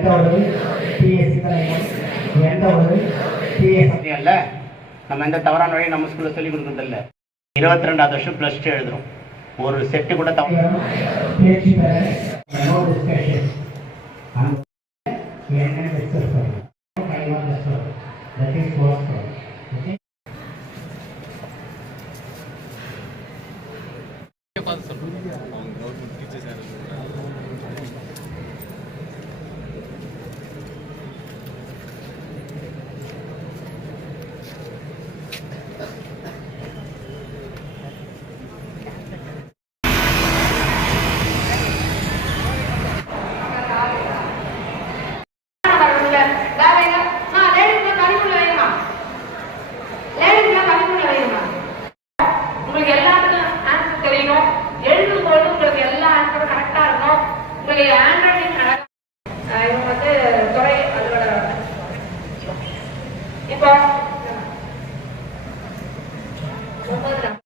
எந்த ஒரு தீய சிந்தனையும் எந்த ஒரு தீய சக்தியும் இல்லை. நம்ம எந்த தவறான வழியை நம்ம ஸ்கூலில் சொல்லிக் கொடுக்குறதில்ல. 22வது வருஷம் +2 எழுதுறோம். ஒரு செட்டு கூட தேர்ச்சி பெற